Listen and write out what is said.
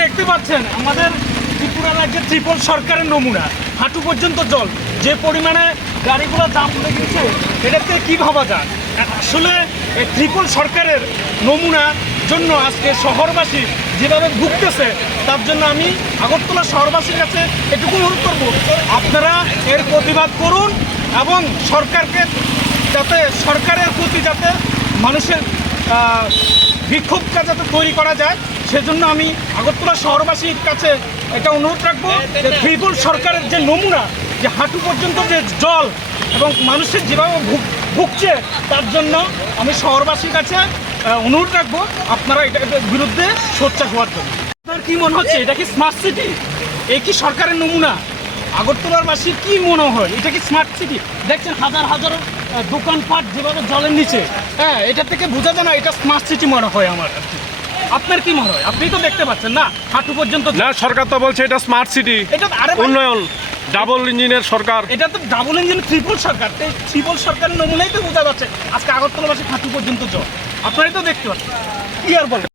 দেখতে পাচ্ছেন আমাদের ত্রিপুরা রাজ্যের ত্রিপল সরকারের নমুনা, হাঁটু পর্যন্ত জল, যে পরিমাণে গাড়িগুলো জাম হয়ে গেছে, এটাতে কী ভাবা যায়? আসলে এই ত্রিপল সরকারের নমুনার জন্য আজকে শহরবাসী যেভাবে ভুগতেছে, তার জন্য আমি আগরতলা শহরবাসীর কাছে এটুকু অনুরোধ করব, আপনারা এর প্রতিবাদ করুন এবং সরকারকে যাতে সরকারের প্রতি যাতে মানুষের বিক্ষোভটা যাতে তৈরি করা যায়, সেজন্য আমি আগরতলা শহরবাসীর কাছে এটা অনুরোধ রাখবো যে ত্রিপল সরকারের যে নমুনা, যে হাঁটু পর্যন্ত যে জল এবং মানুষের যেভাবে ভুগছে, তার জন্য আমি শহরবাসীর কাছে অনুরোধ রাখবো আপনারা এটার বিরুদ্ধে সোচ্চার হওয়ার জন্য। আপনার কী মনে হচ্ছে, এটা কি স্মার্ট সিটি? এই কি সরকারের নমুনা? আগরতলার কি মনে হয় এটা কি স্মার্ট সিটি? দেখছেন হাজার হাজার দোকানপাট যেভাবে জলের নিচে, হ্যাঁ, এটা থেকে বোঝা যায় না এটা স্মার্ট সিটি মনে হয় আমার। আপনার কি মনে হয়? আপনি তো দেখতে পাচ্ছেন না হাঁটু পর্যন্ত। না, সরকার তো বলছে এটা স্মার্ট সিটি, এটা উন্নয়ন, ডাবল ইঞ্জিনের সরকার। এটা তো ডাবল ইঞ্জিন ত্রিপল সরকার, এই ত্রিপল সরকারের নমুনাই তো বোঝা যাচ্ছে আজকে আগরতলাবাসী হাঁটু পর্যন্ত জল। আপনারাই তো দেখতে পাচ্ছেন, কি আর বলেন।